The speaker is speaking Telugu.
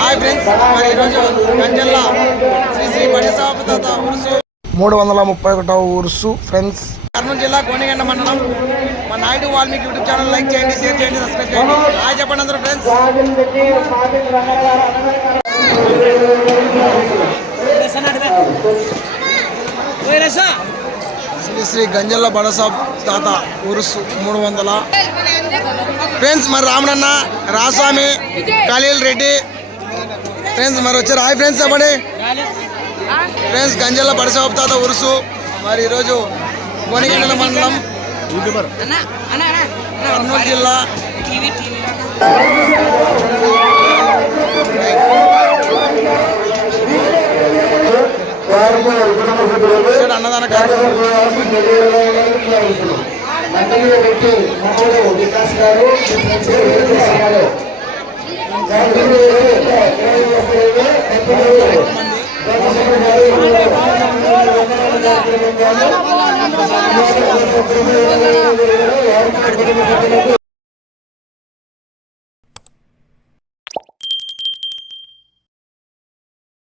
హాయ్ ఫ్రెండ్స్, మరి ఈరోజు గంజల్లా శ్రీ శ్రీ బడిసాపతాత ఉరుసు 331వ ఉరుసు ఫ్రెండ్స్, కర్నూలు జిల్లా కోనిగండ మండలం. మా Naidu Valmiki YouTube channel like చేయండి, షేర్ చేయండి, సబ్స్క్రైబ్ చేయండి. హాయ్ చెప్పండి అందరూ ఫ్రెండ్స్. శ్రీ శ్రీ గంజల్ల బడసాబ్ తాత ఉరుసు 300 ఫ్రెండ్స్. మరి రామణన్న, రాస్వామి, ఖలీల్ రెడ్డి ఫ్రెండ్స్ మరి వచ్చారు. హాయ్ ఫ్రెండ్స్ చెప్పండి ఫ్రెండ్స్. గంజల్ల బడసాబ్ తాత ఉరుసు మరి ఈరోజు కోనిగండ్ల మండలం, కర్నూలు జిల్లా. అన్నదాన కార్యక్రమం